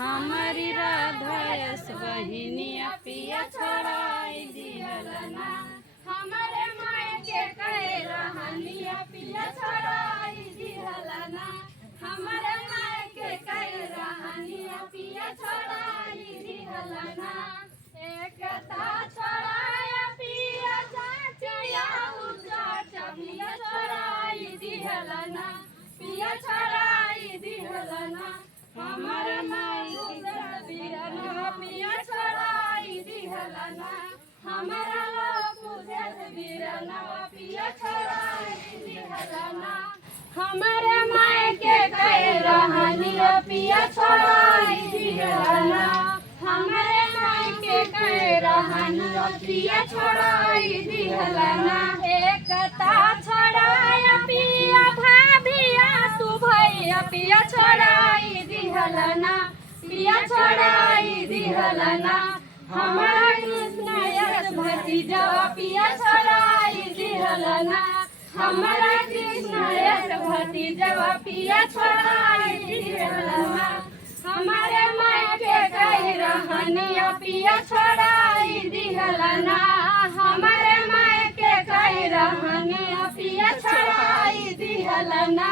हमारी राधायस बहिनिया पिया छोड़ाई दिहलना। हमारे मायके कहे रहनिया पिया छोड़ाई दिहलना। हमारे मायके कहे रहनिया पिया छोड़ाई दिहलना। एकता छोड़ाया पिया चाचिया उचाचा पिया छोड़ाई दिहलना। पिया छोड़ाई दिहलना। हमारे मायके बिरनवा पिया छोड़ाई दिहलना। हमारा लोग बिरनवा पिया छोड़ाई दिहलना। हमारे मायके कहे रहनिया पिया छोड़ाई दिहलना। हमारे मायके कहे रहनिया पिया छोड़ाई दिहलना। एकता छोड़ाया पिया भाभिया सुभैया पिया छोड़ाई दिहलना। पिया छोड़ाई दिहलना। हमारा कृष्ण यश भतीजा पिया छोड़ाई दिहलना। हमारा कृष्ण यश भतीजा पिया छोड़ाई दिहलना। हमारे मायके कहे रहनिया पिया छोड़ाई दिहलना। हमारे मायके कहे रहनिया पिया छोड़ाई दिहलना।